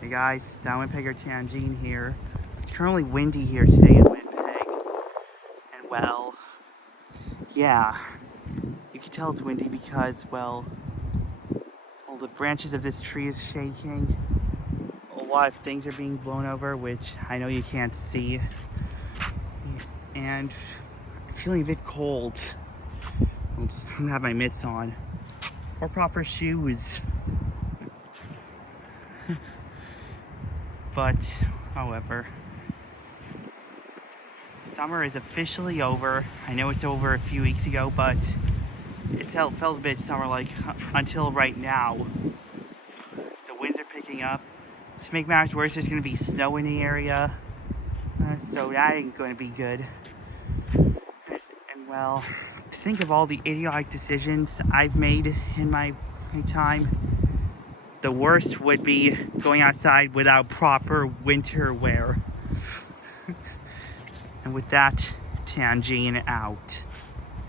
Hey guys, Don Winnipegger Tangine here. It's currently windy here today in Winnipeg. And well, yeah, you can tell it's windy because, well, all the branches of this tree is shaking. A lot of things are being blown over, which I know you can't see. And I'm feeling a bit cold. I'm gonna have my mitts on. Or proper shoes. But, however, summer is officially over. I know it's over a few weeks ago, but it felt a bit summer-like until right now. The winds are picking up. To make matters worse, there's going to be snow in the area. So that ain't going to be good. And well, to think of all the idiotic decisions I've made in my time, the worst would be going outside without proper winter wear. And with that, Tangine out.